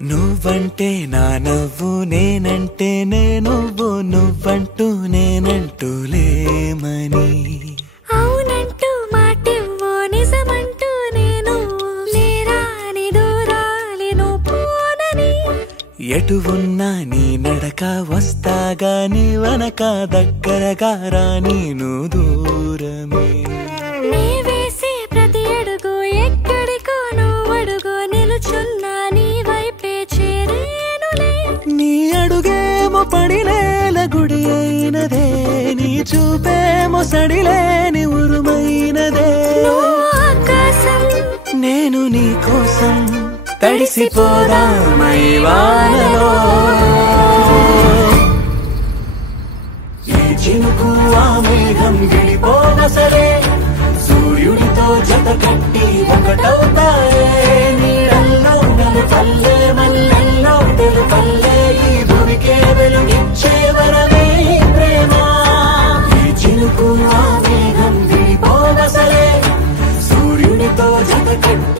నువ్వంటే నా నవ్వు నేనంటే నువ్వు నువ్వంటూ నేనంటూ లేమని అవునంటూ మాటివ్వు నిజమంటూ నేను లేరాని దూరాలను పోనని ఎటు ఉన్నా నీ నడక వస్తాగా నీ వనక దగ్గరగా రాని నువ్వు దూరమే నీ వేసే ప్రతి అడుగు ఎక్కడికో నువ్వు అడుగు నిలుచున్నా నీ వైపే చేరేనులే నీ అడుగేమో పడినేల గుడి అయినదే నీ చూపేమో సడిలేని ఉరుమైనదే ఆకాశం నేను నీ కోసం తడిసిపోదామై వానలో ఈ చినుకు ఆ మేఘం విడిపోన సరే సూర్యుడితో జత కట్టి ఒకటవుతాయే